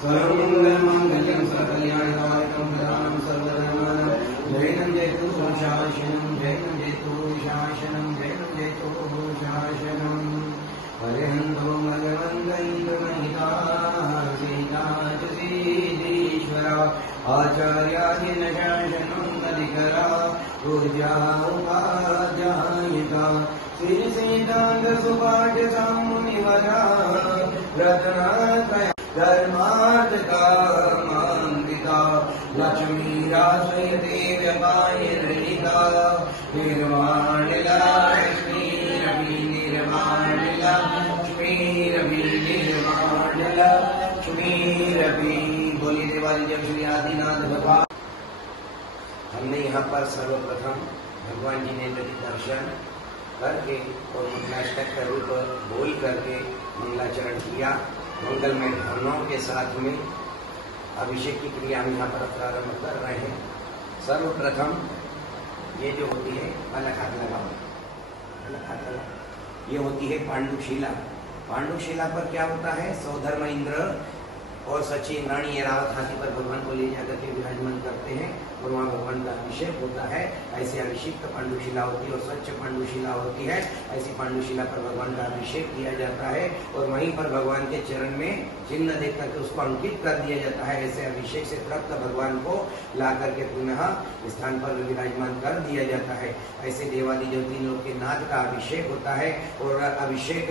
सर्वमंगलमांगल्यं सर्वकल्याणकारिकं प्रदानं सर्वधर्माणां जयनं जयतु शासनं जयनं जयतु शासनं जयनं जयतु शासनं हरिहन्तो भगवन्दैन्द्रमहिता सीताचीश्वरा आचार्यादीन शासनं नदिकरा पूज्या उपाध्यायिता श्री सिद्धांत सुभाष मुनिवरा रत्नात्रय धर्मार्थ कामान्विता लक्ष्मी राजयते व्यपायिता निर्वाणिला लक्ष्मी रवि निर्वाणिला लक्ष्मी रवि निर्वाणिला लक्ष्मी रवि। बोली दिवाली जब श्री आदिनाथ भगवान। हमने यहाँ पर सर्वप्रथम भगवान जी ने दर्शन करके और मंगलाष्टक का रूप बोल करके मंगलाचरण किया। मंगलमय भावनाओं के साथ में अभिषेक की क्रिया हम यहाँ पर प्रारंभ कर रहे हैं। सर्वप्रथम ये जो होती है अलग हाथ लगाओ, ये होती है पांडुशिला। पांडुशिला पर क्या होता है? सौधर्म इंद्र और सची इंद्राणी ये रावत हाथी पर भगवान को ले जाकर के विराजमान करते हैं और वहाँ भगवान का अभिषेक होता है। ऐसे अभिषेक पांडुशिला होती है और स्वच्छ पांडुशिला होती है। ऐसी पांडुशिला पर भगवान का अभिषेक किया जाता है और वहीं पर भगवान के चरण में चिन्ह देख करके उसको अंकित कर दिया जाता है। ऐसे अभिषेक से तृप्त भगवान को ला करके पुनः स्थान पर विराजमान कर दिया जाता है। ऐसे देवादि जो तीन लोग के नाथ का अभिषेक होता है। और अभिषेक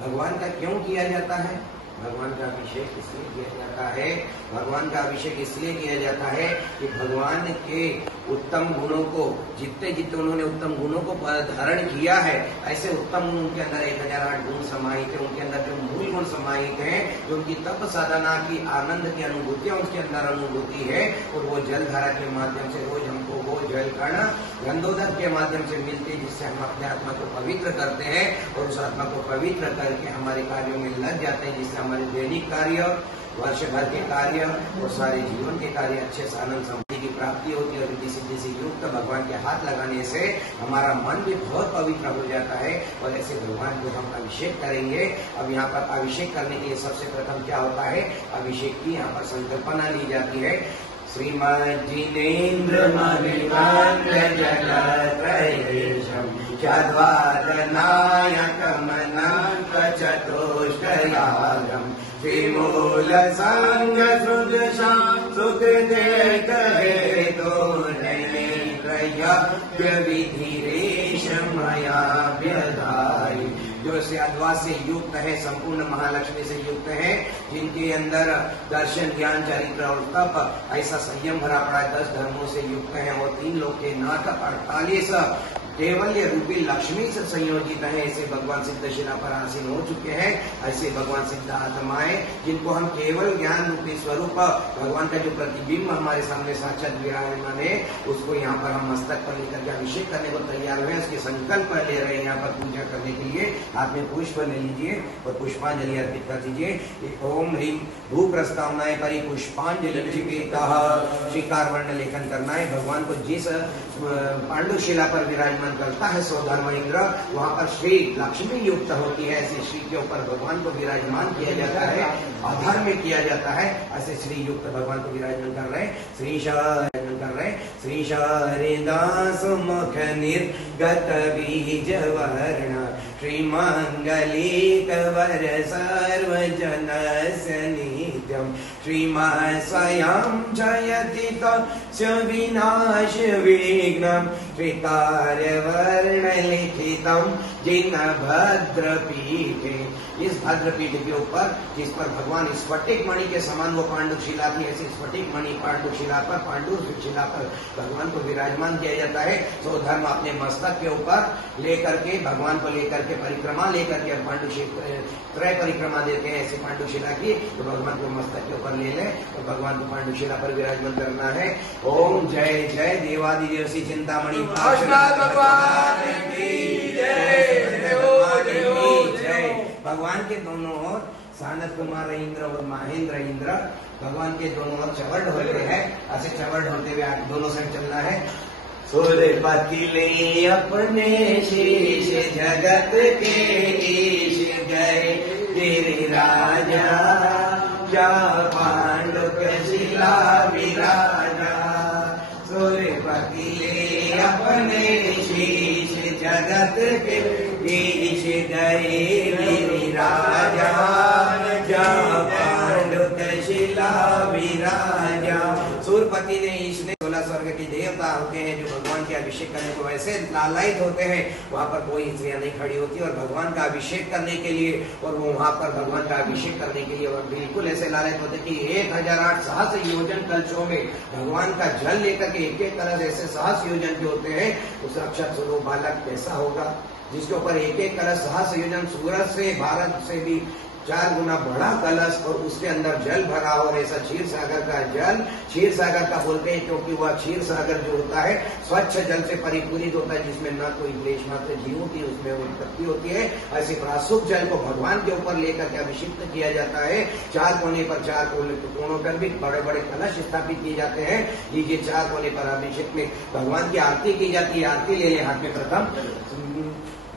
भगवान का क्यों किया जाता है? भगवान का अभिषेक इसलिए किया जाता है, भगवान का अभिषेक इसलिए किया जाता है कि भगवान के उत्तम गुणों को जितने जितने उन्होंने उत्तम गुणों को धारण किया है, ऐसे उत्तम गुण उनके अंदर 1008 गुण समाहित है। उनके अंदर जो मूल गुण समाहित है, जो उनकी तप साधना की आनंद की अनुभूतियां उसके अंदर अनुभूति है और वो जल धारा के माध्यम से रोज हमको वो जल कण गंधोदक के माध्यम से मिलते हैं, जिससे हम अपने आत्मा को पवित्र करते हैं और उस आत्मा को पवित्र करके हमारे कार्यों में लग जाते हैं, जिससे हमारे दैनिक कार्य, वर्ष भर के कार्य और सारे जीवन के कार्य अच्छे से आनंद समृद्धि की प्राप्ति होती है। और रिद्धि सिद्धि से युक्त भगवान के हाथ लगाने से हमारा मन भी बहुत पवित्र हो जाता है। और ऐसे भगवान को हम अभिषेक करेंगे। अब यहाँ पर अभिषेक करने के लिए सबसे प्रथम क्या होता है? अभिषेक की यहाँ पर संकल्पना ली जाती है। श्रीमज्जिनेन्द्र चतुष्टयागम श्रीमूल संग सुदशां सुकृते हेतो विधिरेश मया व्यधायि। जो से अद्वा से युक्त है, संपूर्ण महालक्ष्मी से युक्त है, जिनके अंदर दर्शन, ज्ञान, चरित्र और तप ऐसा संयम भरा पड़ा है, 10 धर्मों से युक्त है और 3 लोक के नाथ 48 केवल्य रूपी लक्ष्मी से संयोजित है। ऐसे भगवान सिद्धशिला पर आसीन हो चुके हैं। ऐसे भगवान सिद्ध आत्माएं, जिनको हम केवल ज्ञान रूपी स्वरूप भगवान का जो प्रतिबिंब हमारे सामने साक्षात विराजमान है, उसको यहाँ पर हम मस्तक पर लेकर के अभिषेक करने को तैयार हुए। उसके संकल्प ले रहे हैं यहाँ पर पूजा करने के लिए। हाथ में पुष्प ले लीजिए और पुष्पांजलि अर्पित कर दीजिए। ओम ह्रीम भू प्रस्तावनाएं परी पुष्पांजलि श्रीकार वर्ण लेखन करना है। भगवान को जिस पांडुशिला पर विराजमान करता है सौधर्म इंद्र, वहाँ पर श्री लक्ष्मी युक्त होती है। ऐसे श्री के ऊपर भगवान को विराजमान किया जाता है, आधार में किया जाता है। ऐसे श्री युक्त भगवान को विराजमान कर रहे हैं। श्री हरिदास मुख निर्गत बीज वर्ण श्रीमंगलिक वर सर्वजन सनित्यम श्रीमा स्वयं जयति तस्य विनाश विघ्नम श्रीकार्य वर्ण लिखितम जिन भद्रपीठे। इस भद्रपीठ के ऊपर, जिस पर भगवान स्फटिक मणि के समान वो पांडुशिला थी, ऐसी स्फटिक मणि पांडुशिला पर भगवान को विराजमान किया जाता है। तो धर्म अपने मस्तक के ऊपर लेकर के भगवान को लेकर के परिक्रमा लेकर के पांडुशिला त्रय परिक्रमा देते हैं। ऐसी पांडुशिला की तो भगवान को मस्तक के ऊपर ले ले और भगवान को पांडुशिला पर विराजमान करना है। ओम जय जय देवादिदेव श्री चिंतामणि भगवान की जय। भगवान के दोनों ओर सानत कुमार इंद्र और महेंद्र इंद्र भगवान के दोनों ओर चवड़ होते हैं। ऐसे चवड़ होते हुए दोनों साइड चलना है। सूर्यपति ले अपने शीश जगत के ईश गए गिरिराजा क्या अपने शीश जगत के ईश गए गिरिराजा, जहाँ पांडुक शिला विराजा। सूरपति ने ईश ने 16 स्वर्ग के देवता होते हैं जो भगवान के अभिषेक करने को वैसे लालायित होते हैं, वहां पर कोई स्त्रियां नहीं खड़ी होती और भगवान का अभिषेक करने के लिए, और वो वहां पर भगवान का अभिषेक करने के लिए और बिल्कुल ऐसे लालायित होते कि 1008 सहस्र योजन कलशों में भगवान का जल लेकर के एक एक कलश ऐसे सहस्र योजन के होते हैं। उस रक्षक स्वरूप बालक कैसा होगा जिसके ऊपर एक एक कलश सहस्र योजन, सूरज से भारत से भी 4 गुना बड़ा कलश और उसके अंदर जल भरा और ऐसा क्षीर सागर का जल, क्षीर सागर का बोलते हैं क्योंकि वह क्षीर सागर जो होता है स्वच्छ जल से परिपूरित होता है, जिसमें न कोई क्लेश मात्र जीव होती है, उसमें उत्पत्ति होती है। ऐसे प्राशुभ जल को भगवान के ऊपर लेकर के अभिषिक्त किया जाता है। 4 कोने पर 4 कोनों पर भी बड़े बड़े कलश स्थापित किए जाते हैं। लीजिए 4 कोने पर अभिषेक में भगवान की आरती की जाती है। आरती ले ले हाथ में प्रथम।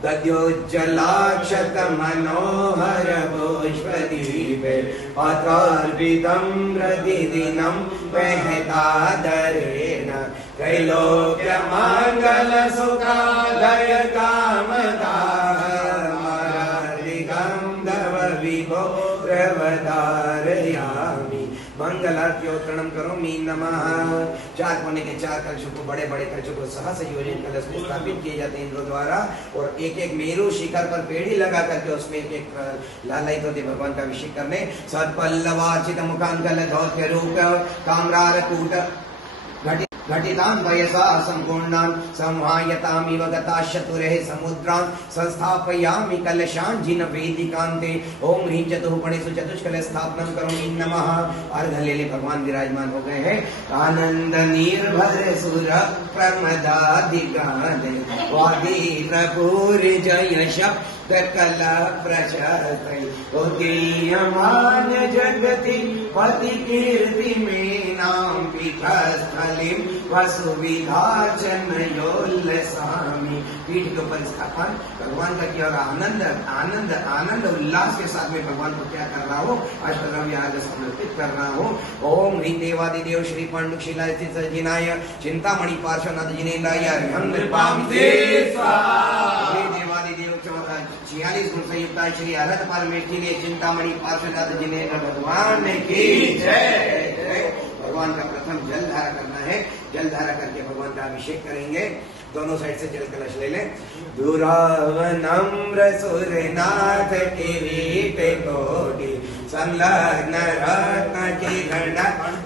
दद्योज्जलाक्षत मनोहर पुष्पदीपे पात्रार्पितं प्रतिदिनं महतादरेण त्रैलोक्य मंगल सुखालय कामदाः मराधिकं विभो प्रवतारयामि। मंगलार्त्योत्तरणं करोमि नमः। 4 कोने के 4 कलशों को, बड़े बड़े कलशों को सहस्र योजन कलश में स्थापित किए जाते हैं इंद्रों द्वारा, और एक एक मेरु शिखर पर पेड़ी लगा करके उसमें एक एक लालायित होते भगवान का अभिषेक करने। सत्पल्लवार्चित मुखांकल धौत्य रूप काम्रार कूट घटितां वयसा संपूर्णां संहायतामिव गताश्चतुरेः समुद्रां संस्थापयामि कलशान् जिन वेदिकान्ते। ओम ह्रीं चतुर्पणेषु चतुष्कल स्थापनं करोमि नमः। अर्घ ले ले, भगवान विराजमान हो गए हैं। आनंद निर्भर सुर प्रमदाधिकान वादी प्रभुर जय शब्द कला प्रशस्त उदीयमान जगति पति कीर्ति में नाम पीठस्थलिं वसुविधाचन योल्लसामि। पीठ के ऊपर स्थापन भगवान का किया, और आनंद आनंद आनंद उल्लास के साथ में भगवान को क्या कर रहा हो, अष्टद्रव्य आदि समर्पित कर रहा हो। ओम ह्रीं देवादिदेव श्री पांडुक शिला स्थित जिनाय चिंतामणि पार्श्वनाथ जिनेन्द्राय हम नृपाम ते स्वाहा। श्री देवादिदेव 46 गुण संयुक्त श्री अरहत परमेश्वरी चिंतामणि पार्श्वनाथ जिनेन्द्र भगवान की जय। भगवान का प्रथम जल धारा करना है। जल धारा करके भगवान का अभिषेक करेंगे। दोनों साइड से जल कलश ले लें। दुरावनम्र सुरनाथ किरीट कोटि संलग्न रत्न किरण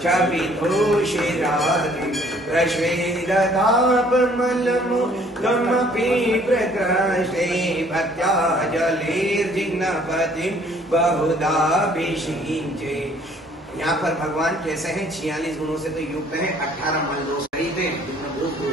छविभूषिरादि प्रश्वेदताप मलमुखमपि प्रकृष्टे भक्त्या जलेर्जिघ्नपतिं बहुधाभिषिञ्चे। यहाँ पर भगवान कैसे हैं? 46 गुणों से तो युक्त है। 18 मल दोष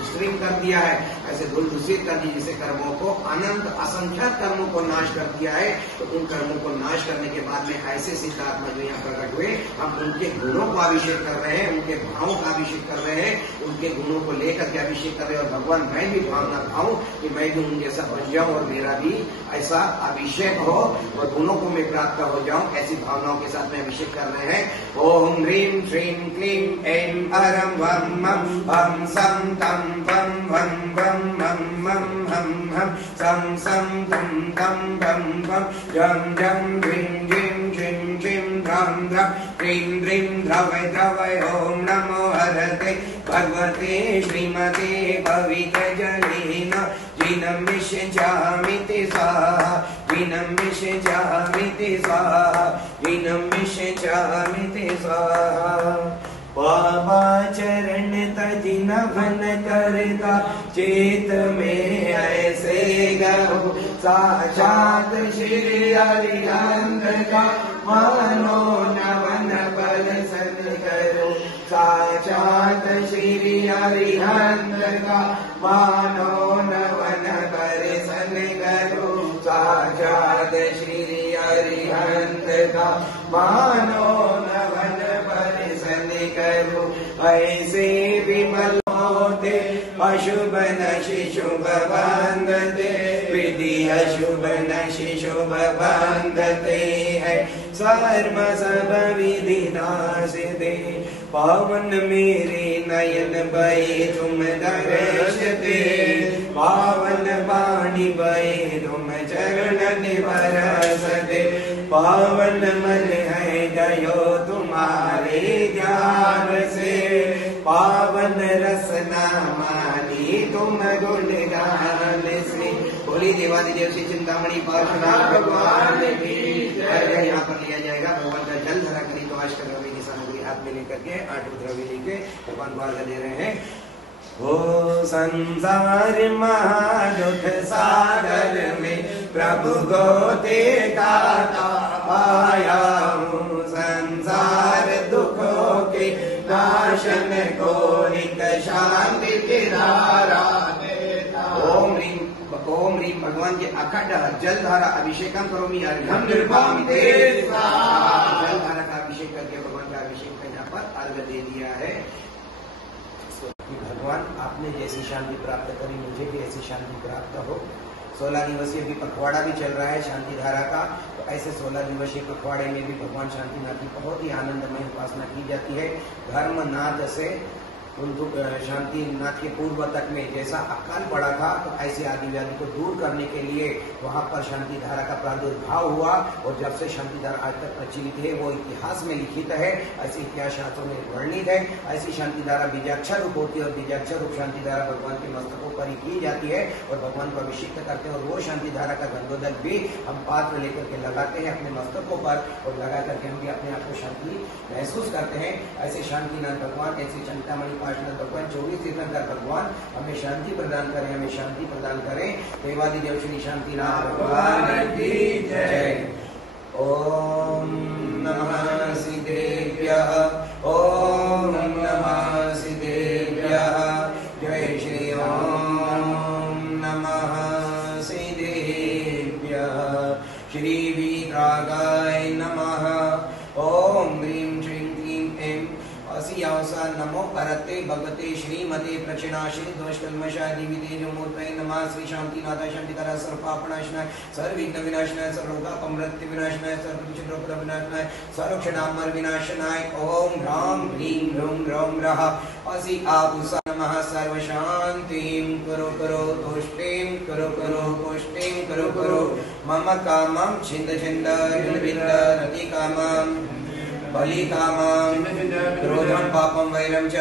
स्त्रीम कर दिया है, ऐसे धूल दूषित कर दी, जिसे कर्मों को अनंत असंख्यात कर्मों को नाश कर दिया है। तो उन कर्मों को नाश करने के बाद में ऐसे सिद्धात्मा जो यहाँ प्रकट हुए, हम उनके गुणों को अभिषेक कर रहे हैं, उनके भावों का अभिषेक कर रहे हैं, उनके गुणों को लेकर के अभिषेक कर रहे हैं। और भगवान मैं भी भावना खाऊं कि मैं भी उन जैसा बन जाऊं और मेरा भी ऐसा अभिषेक हो और गुणों को मैं प्राप्त हो जाऊं, ऐसी भावनाओं के साथ में अभिषेक कर रहे हैं। ओम ह्रीं श्रीं क्लीं ऐं अरं वं मं हम सं तं वं वं वं मं मं हम हम सं सं तं तं वं वं जं जं ह्रीं ह्रीं श्रीं श्रीं ध्रं ध्रं ह्रीं ह्रीं द्रवय द्रवय। ओम नमो हरते भगवते श्रीमते भवितजलेन जिनं विषजामिति स्वाहा, जिनं विषजामिति स्वाहा, जिनं विषजामिति स्वाहा। बाबा चरण तज नभन करता चेत में ऐसे गहो, साक्षात श्री हरिहंस का मानो नवन परसन करो, साक्षात श्री हरिहंस का मानो नवन परसन करो, साक्षात श्री हरिहंस का मानो नवन परसन करो। ऐसे विमल होते अशुभ न शुभ बंधते, विधि अशुभ नशि शुभ बंधते है सर्व सब विधि नाशते पावन मेरे नयन भये तुम दर्श दे पावन वाणी भये तुम चरण निबरस दे पावन मन है गयो तुम्हारे ध्यान से पावन रसना मानी तुम गुणगान से बोली देवादिदेव श्री चिंतामणि पार्श्वनाथ भगवान की जय। यहाँ पर लिया जाएगा भगवान का जल धरा करी तो अष्टद्रव्य की सामग्री हाथ में लेकर के 8 द्रव्य लेके भगवान को अर्घ्य दे रहे हैं। ओ संसार महादुख सागर में प्रभु को देखा पाया हूँ संसार दुखों के नाशन को एक शांति की धारा देता। ओम ह्रीम भगवान के अखंड जल धारा अभिषेकम करोमि अर्घ्यम निर्वापयामि जल धारा का अभिषेक करके भगवान का अभिषेक का यहाँ पर अर्घ्य दे दिया है। भगवान आपने जैसी शांति प्राप्त करी मुझे भी ऐसी शांति प्राप्त हो। 16 दिवसीय भी पखवाड़ा भी चल रहा है शांति धारा का, तो ऐसे 16 दिवसीय पखवाड़े में भी भगवान शांतिनाथ की बहुत ही आनंदमय उपासना की जाती है। धर्मनाथ से शांतिनाथ के पूर्व तक में जैसा अकाल पड़ा था तो ऐसे आदि व्याधि को दूर करने के लिए वहां पर शांति धारा का प्रादुर्भाव हुआ और जब से शांति धारा आज तक प्रचलित है वो इतिहास में लिखित है, ऐसे इतिहास शास्त्रों में वर्णित है। ऐसी शांति धारा बीजाक्षर रूप होती है और बीजाक्षर रूप शांति धारा भगवान के मस्तकों पर ही की जाती है और भगवान को अभिषेक करते हैं और वो शांति धारा का गंगोदक भी हम पात्र लेकर के लगाते हैं अपने मस्तकों पर और लगा करके हम भी अपने आप को शांति महसूस करते हैं। ऐसे शांतिनाथ भगवान, ऐसे चिंतामणि पार्श्वनाथ भगवान 24 तीर्थंकर भगवान हमें शांति प्रदान करें, हमें शांति प्रदान करें। देवादिदेव श्री शांतिनाथ भगवान की जय। ओम नमः सिद्धेभ्यः, ओम नमः सिद्धेभ्यः, जय श्री ओम नमः सिद्धेभ्यः। श्री वीतरागाय नमः। ओम ह्रीं श्रीं क्लीं ऐं असियावसा नमो अरते भगवते श्रीमते प्रक्षिणा श्री दोष कल्मषाय दिविते मूर्तये नमः। श्री शांतिनाथ शांतिकरा सर्वपापनाशनाय सर्वविघ्न विनाशनाय सर्वरोगापमृत्यु विनाशनाय सर्वदुष्टद्रव्य विनाशनाय सर्वक्षणामर विनाशनाय ओम ह्रां ह्रीं ह्रूं ह्रौं ह्रः असि आपुषा नमः। सर्वशान्तिं करो करो तुष्टिं करो करो पुष्टिं करो करो मम कामं छिन्द छिन्द विन्द रति कामं बलि कामं क्रोधं पापं वैरं च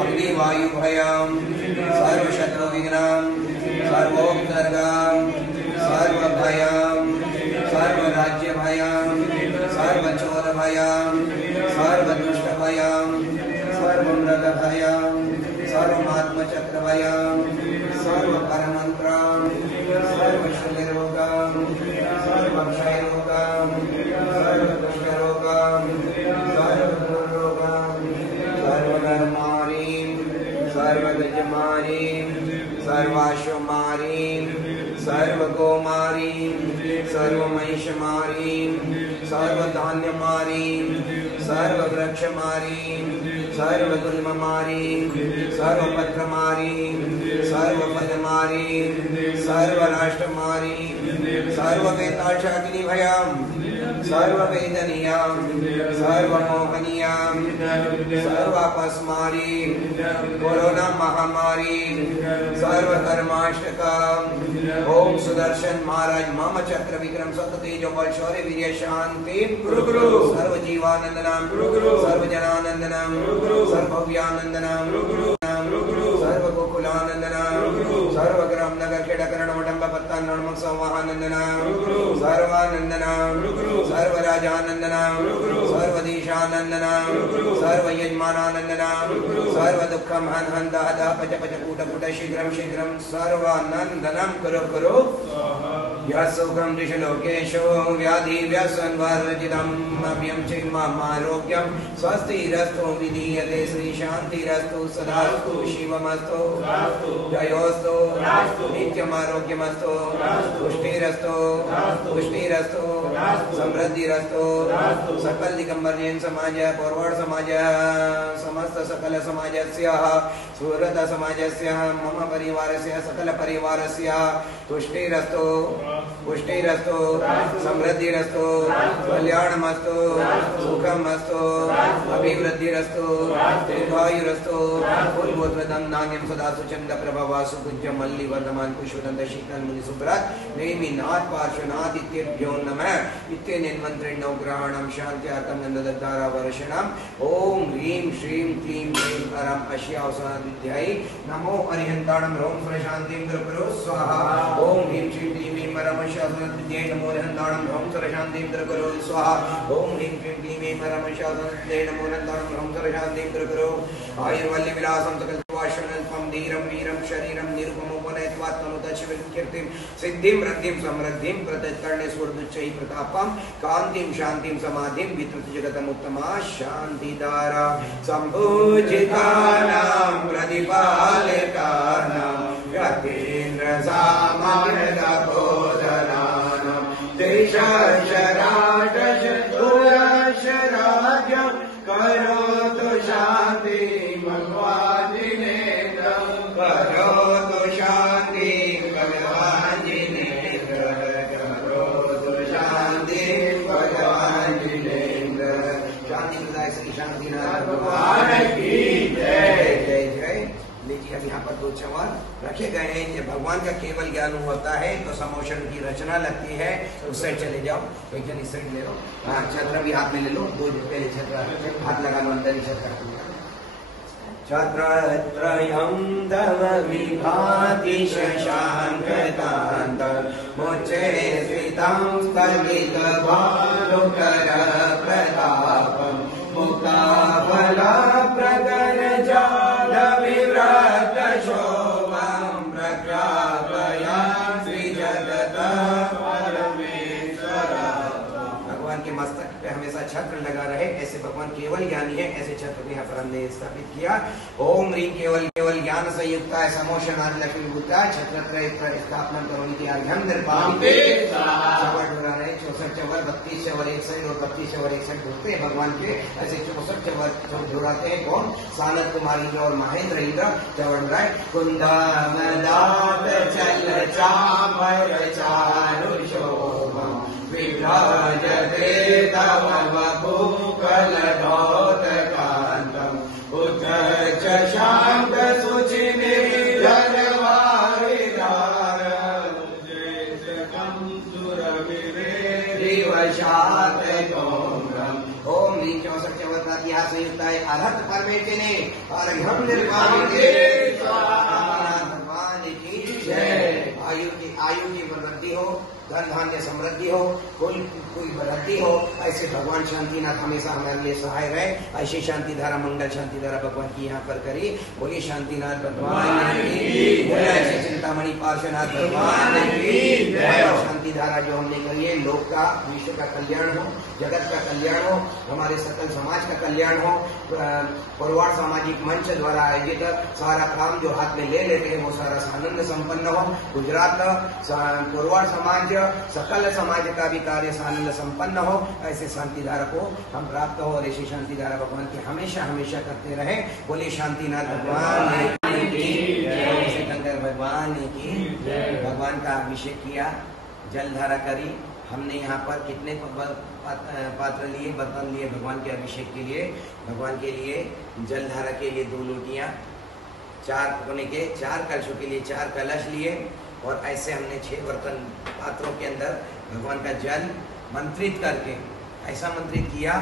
अग्निवायु भयं सर्वशत्रु विघ्नं सर्वोपसर्गं सर्वभयं सर्वराज्य भयं सर्वचोर भयं सर्वदुष्ट भयं सर्वमृग भयं सर्वमात्मचक्र भयं सर्वपरमन्त्रं सर्वशूलरोगं सर्वक्षयरोगं सर्वकुष्ठरोगं सर्वदुर्रोगं सर्वनरमारीं सर्वगजमारीं सर्वाश्वमारीं सर्वगोमारीं सर्वमहिषमारीं सर्वधान्यमारीं सर्ववृक्षमारीं सर्वगुल्ममारीं सर्वपत्रमारीं सर्वफलमारीं सर्वराष्ट्रमारीं सर्ववेताशाग्निभयं सर्ववेदनीयां सर्वमोहनीयां सर्वापस्मारीं कोरोना महामारीं सर्वकर्माष्टकम् ओम सुदर्शन महाराज मम चक्र विक्रम सत तेज बल शौर्य वीर्य शांति गुरु गुरु सर्व जीवानंदनम गुरु गुरु सर्व जनानंदनम गुरु गुरु सर्वव्यानंदनम गुरु गुरु सर्व गोकुलानंदनम गुरु सर्व ग्राम नगर खेड़करण वडंब पत्ता नर्मक संवाहानंदनम गुरु सर्वानंदनम गुरु सर्व राजानंदनम गुरु सर्व देशानंदनम गुरु सर्व यजमानानंदनम सर्व दुःखम हन हन दादा पच पच कूट कूट शीघ्रम शीघ्रम सर्वानंदनम करो करो यशोकं दिशलोकेशो व्याधि व्यसनवर्जितम् अभ्यं चिन्ममारोग्यं स्वस्तिरस्तु विधीयते श्री शान्तिरस्तु सदास्तु शिवमस्तु जयोस्तु नित्यमारोग्यमस्तु पुष्टिरस्तु पुष्टिरस्तो पुष्टिरस्तो समृद्धिरस्तो सकल दिगंबर जैन समाज फॉरवर्ड समाज समस्त सकल समाजस्य सुहृद समाजस्य मम परिवारस्य सकल परिवारस्य तुष्टिरस्तो पुष्टिरस्तो समृद्धिरस्तो कल्याणमस्तु सुखमस्तु अभिवृद्धिरस्तु दीर्घायुरस्तु कुलगोत्रदं नान्यं सदा सुचंद प्रभवासु पूज्य मल्ली वर्धमान पुष्पदंत शीतल मुनि सुब्रत नेमिनाथ पार्श्वनाथ इत्येभ्यो नमः इत्ये निर्मंत्रेण नवग्रहाणां शान्त्यार्थं गन्धदत्तारा वर्षणाम् ओम ह्रीं श्रीं क्लीं क्लीं परम अश्यावसादित्याय नमो अरिहन्ताणं रोम सर्वशान्तिं द्रकुरु स्वाहा ओम ह्रीं श्रीं क्लीं परम अश्यावसादित्याय नमो अरिहन्ताणं रोम सर्वशान्तिं द्रकुरु स्वाहा ओम ह्रीं श्रीं क्लीं परम अश्यावसादित्याय नमो अरिहन्ताणं रोम सर्वशान्तिं द्रकुरु आयुर्वल्य विलासं सकल वाशनल्पं धीरं वीरं शरीरं निरुपमोपनयत्वात्मनुतशिवकीर्तिं सिद्धिं रद्धिं समृद्धिं प्रतत्कर्णे स्वर्गुच्चैः प्रतापं कान्तिं शान्तिं समाधिं वितृत जगतमुत्तमा शान्तिधारा सम्पूजितानां प्रतिपालकानां यतीन्द्र सामर्दपोधनानां देशशराटशतुरशराज्यं करोतु शान्ति भगवान् जिनेन्द्रं करोतु शान्ति भगवान् जिनेन्द्र करोतु शान्ति भगवान् जिनेन्द्र शांति प्रदाय श्री शांतिनाथ भगवान की जय जय जय। लीजिए अब यहाँ पर दो सवाल रखे गए हैं। जब भगवान का केवल ज्ञान होता है तो समोशन की रचना लगती है। उस साइड चले जाओ, एक जन इस साइड ले लो, छत्र भी हाथ में ले लो, दो पहले छत्र हाथ लगा लो, अंदर ही छत्र छत्रत्रयं तव विभाति शशाङ्ककान्त मोचे स्थितं स्थगित भानुकर प्रतापं मुक्ताफलप्रकरजाल विव्रत शोभं प्रख्यापयामि श्रीजगत परमेश्वर। भगवान के मस्तक पे हमेशा छत्र लगा रहे, ऐसे भगवान केवल ज्ञानी है, ऐसे छत्र को यहाँ पर हमने स्थापित किया। ओम ह्रीं केवल केवल ज्ञान संयुक्ता है समोशनाद लक्ष्मी भूता छत्र स्थापना करोगी की आर्घ्यम निर्पाम 64 चवर 32 चवर 61 और 32 चवर 61 ढूंढते हैं भगवान के। ऐसे 64 चवर ढूंढाते हैं कौन? सानद कुमार इंद्र और महेंद्र इंद्र चवन राय कुंदमदात चल चामर चारु शोभम विभ्राजते तव वपुकलधौत कान्तम् उच्च शान्त शुचिने धनवारिदारम् जेतकं सुरविरेरिवशात् गोम्रम्। ओम ह्रीं 64 चवरता यहाँ संयुक्त है अर्हत परमेश्वरे और हम निर्वाणिके भगवान की जय। आयु की वृद्धि हो, धन धान्य समृद्धि हो, कोई वृद्धि हो, ऐसे भगवान शांतिनाथ हमेशा हमारे लिए सहाय रहे। ऐसी शांति धारा मंगल शांति धारा भगवान की यहाँ पर करी। बोलिए शांतिनाथ भगवान की जय। ऐसे चिंतामणि पार्श्वनाथ भगवान की जय। शांति धारा जो हमने करी है, लोक का विश्व का कल्याण हो, जगत का कल्याण हो, हमारे सकल समाज का कल्याण हो। फॉरवर्ड सामाजिक मंच द्वारा आयोजित सारा काम जो हाथ में ले लेते हैं वो सारा आनंद संपन्न हो। गुजरात फॉरवर्ड समाज सकल समाज का भी कार्य आनंद संपन्न हो। ऐसे शांति धारा को हम प्राप्त हो और ऐसी शांति धारा भगवान की हमेशा हमेशा करते रहे। बोलिए शांतिनाथ भगवान की जय, शंकर भगवान की जय। भगवान का अभिषेक किया, जल धारा करी। हमने यहाँ पर कितने पात्र लिए, बर्तन लिए भगवान के अभिषेक के लिए? भगवान के लिए जल धारा के लिए 2 लोटियाँ, 4 कोने के 4 कलशों के लिए 4 कलश लिए और ऐसे हमने 6 बर्तन पात्रों के अंदर भगवान का जल मंत्रित करके ऐसा मंत्रित किया।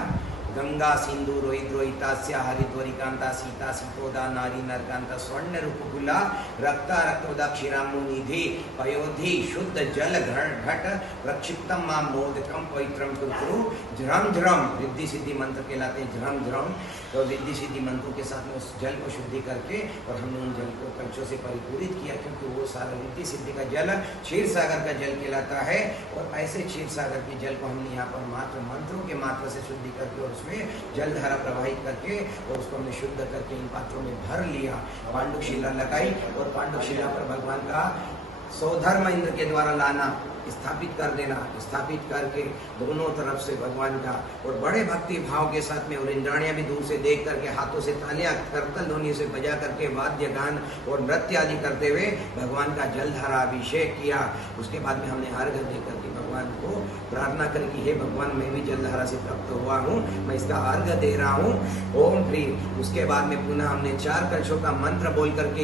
गंगा सिंधु रोहित रोहितास्य हरिद्वरिकांता सीता सीतोदा नारी नरकांता स्वर्ण रूपकुला रक्ता रक्तोदा क्षीरामु निधि पयोधि शुद्ध जल घट प्रक्षिप्तम मां मोदकम पवित्रम कुरु झ्रम झ्रम रिद्धि सिद्धि मंत्र कहलाते हैं। झ्रम झ्रम तो रिद्धि सिद्धि मंत्रों के साथ में उस जल को शुद्धि करके और हमने उन जल को कलशों से परिपूरित किया, क्योंकि वो सारा रिद्धि सिद्धि का जल क्षीर सागर का जल कहलाता है। और ऐसे क्षीर सागर के जल को हमने यहाँ पर मात्र मंत्रों के मात्र से शुद्धि करके और उसमें जल धारा प्रवाहित करके और उसको हमने शुद्ध करके इन पात्रों में भर लिया। पांडुशिला लगाई और पांडुशिला पर भगवान का सौधर्म इंद्र के द्वारा लाना स्थापित कर देना, स्थापित करके दोनों तरफ से भगवान का और बड़े भक्ति भाव के साथ में और इंद्राणियां भी दूर से देख करके हाथों से तालियां करतल ध्वनि से बजा करके वाद्य गान और नृत्य आदि करते हुए भगवान का जलधारा अभिषेक किया। उसके बाद में हमने अर्घ दे करके भगवान को प्रार्थना करी कि हे भगवान, मैं भी जलधारा से प्राप्त हुआ हूँ, मैं इसका अर्घ दे रहा हूँ, ओम ह्रीं। उसके बाद में पुनः हमने 4 कलशों का मंत्र बोल करके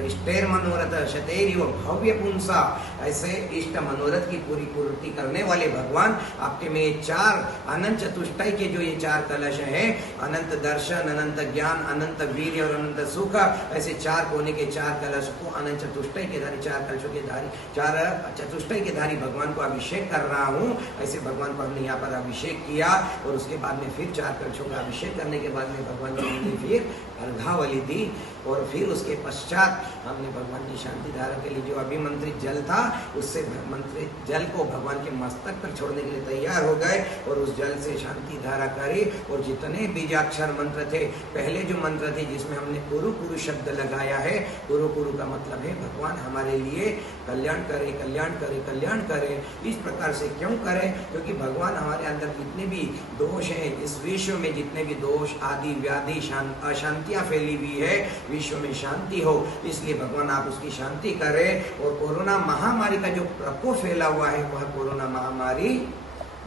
इष्टेर मनोरथ शतेरिव भव्य पुंसा, ऐसे इष्ट मनोरथ की पूरी पूर्ति करने वाले भगवान, आपके में 4 अनंत चतुष्टय के जो ये 4 कलश हैं, अनंत दर्शन, अनंत ज्ञान, अनंत वीर्य और अनंत सुख, ऐसे 4 कोने के 4 कलश को अनंत चतुष्टय के धारी, 4 कलशों के धारी, 4 चतुष्टय के धारी भगवान को अभिषेक कर रहा हूँ। ऐसे भगवान को हमने यहाँ पर अभिषेक किया और उसके बाद में फिर 4 कलशों का अभिषेक करने के बाद में भगवान को हमने फिर अर्घावली दी और फिर उसके पश्चात हमने भगवान की शांति धारा के लिए जो अभिमंत्रित जल था, उससे मंत्रित जल को भगवान के मस्तक पर छोड़ने के लिए तैयार हो गए और उस जल से शांति धारा करी। और जितने बीजाक्षर मंत्र थे, पहले जो मंत्र थे जिसमें हमने कुरु कुरु शब्द लगाया है, कुरु कुरु का मतलब है भगवान हमारे लिए कल्याण करे, कल्याण करे, कल्याण करे। इस प्रकार से क्यों करे? क्योंकि भगवान हमारे अंदर जितने भी दोष हैं, इस विश्व में जितने भी दोष आदि व्याधि अशांतियां फैली हुई है, विश्व में शांति हो, इसलिए भगवान आप उसकी शांति करें। और कोरोना महामारी का जो प्रकोप फैला हुआ है, वह कोरोना महामारी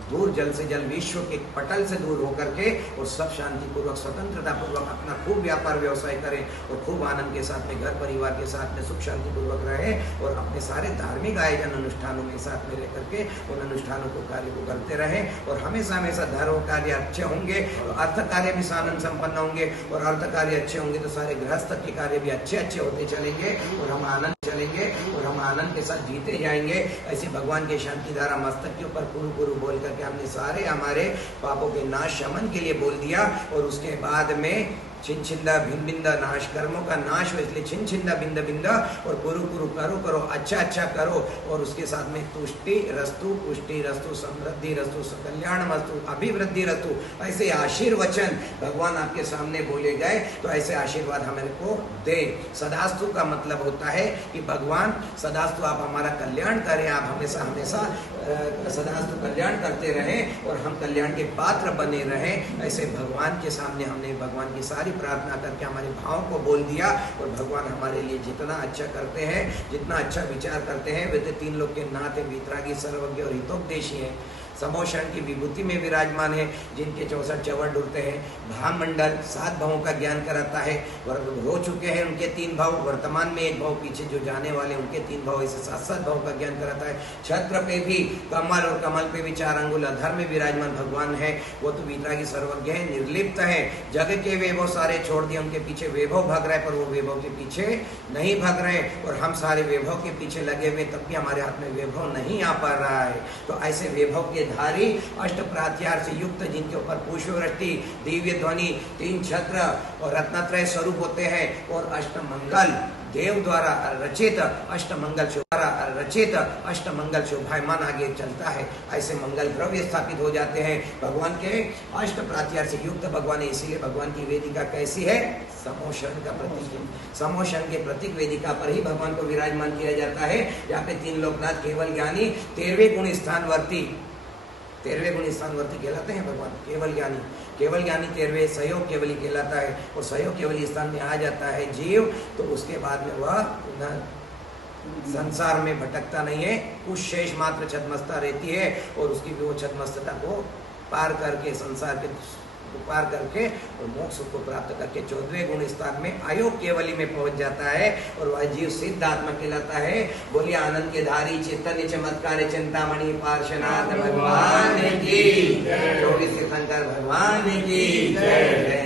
दूर जल से जल विश्व के पटल से दूर होकर के और सब शांति पूर्वक स्वतंत्रता पूर्वक अपना खूब व्यापार व्यवसाय करें और खूब आनंद के साथ में घर परिवार के साथ में सुख शांति पूर्वक रहे और अपने सारे धार्मिक आयोजन अनुष्ठानों में साथ में रह करके उन अनुष्ठानों को कार्य को करते रहे। और हमेशा हमेशा धर्म कार्य अच्छे होंगे और अर्थ कार्य भी आनंद संपन्न होंगे और अर्थ कार्य अच्छे होंगे तो सारे गृहस्थ के कार्य भी अच्छे अच्छे होते चलेंगे और हम आनंद चलेंगे और हम आनंद के साथ जीते जाएंगे। ऐसे भगवान के शांति धारा मस्तक के ऊपर कुरु कुरु बोल करके हमने सारे हमारे पापों के नाश शमन के लिए बोल दिया। और उसके बाद में छिन छिंदा भिन्न बिंदा नाश, कर्मों का नाश हो, इसलिए छिन छिंदा बिंद बिंद और कुरु कुरु करो करो अच्छा अच्छा करो। और उसके साथ में तुष्टि रस्तु, पुष्टि रस्तु, समृद्धि रस्तु, कल्याण रस्तु, अभिवृद्धि रस्तु, ऐसे आशीर्वचन भगवान आपके सामने बोले गए। तो ऐसे आशीर्वाद हमारे को दे। सदास्तु का मतलब होता है कि भगवान सदास्तु आप हमारा कल्याण करें, आप हमेशा हमेशा सदास्तु कल्याण करते रहें और हम कल्याण के पात्र बने रहें। ऐसे भगवान के सामने हमने भगवान की सारी प्रार्थना करके हमारे भाव को बोल दिया। और भगवान हमारे लिए जितना अच्छा करते हैं, जितना अच्छा विचार करते हैं, वे तो 3 लोग के नाथ है, वीतरागी, सर्वज्ञ और हितोपदेशी हैं। समोषण की विभूति में विराजमान है, जिनके 64 चवन डुलते हैं। भावमंडल 7 भावों का ज्ञान कराता है। हो चुके हैं उनके 3 भाव, वर्तमान में 1 भाव, पीछे जो जाने वाले उनके 3 भाव, ऐसे 7 भाव का ज्ञान कराता है। छत्र पे भी कमल और कमल पे भी 4 अंगुल अधर में विराजमान भगवान है। वो तो वीतरागी सर्वज्ञ है, निर्लिप्त है। जग के वैभव सारे छोड़ दिए, उनके पीछे वैभव भाग रहे, पर वो वैभव के पीछे नहीं भाग रहे। और हम सारे वैभव के पीछे लगे हुए, तब भी हमारे हाथ में वैभव नहीं आ पा रहा है। तो ऐसे वैभव के धारी अष्ट प्रात्यार से युक्त, जिनके ऊपर पुष्पवृष्टि, दिव्य ध्वनि, 3 छत्र और रत्नत्रय स्वरूप होते हैं। और अष्टमंगल देव द्वारा रचित अष्टमंगल शोभायमान आगे चलता है। ऐसे मंगल द्रव्य स्थापित हो जाते हैं भगवान के अष्ट प्रात्यार से युक्त भगवान है। इसीलिए भगवान की वेदिका कैसी है? समोषण का प्रतीक है। समोषण के प्रतीक वेदिका पर ही भगवान को विराजमान किया जाता है। यहाँ पे 3 लोकनाथ केवल ज्ञानी 13वें गुण स्थानवर्ती कहलाते हैं भगवान। केवल ज्ञानी 13वें सहयोग केवली कहलाता है। और सहयोग केवली स्थान में आ जाता है जीव, तो उसके बाद में वह संसार में भटकता नहीं है। उस शेष मात्र छद्मस्ता रहती है और उसकी वो छद्मस्तता को पार करके, संसार के पार करके और मोक्ष को प्राप्त करके 14वें गुण स्थान में आयोग केवली में पहुंच जाता है। और वह जीव सिद्ध आत्मा कहलाता है। बोलिए आनंद के धारी चैतन्य चमत्कार चिंतामणि पार्श्वनाथ भगवान की, 24 तीर्थंकर भगवान की जय।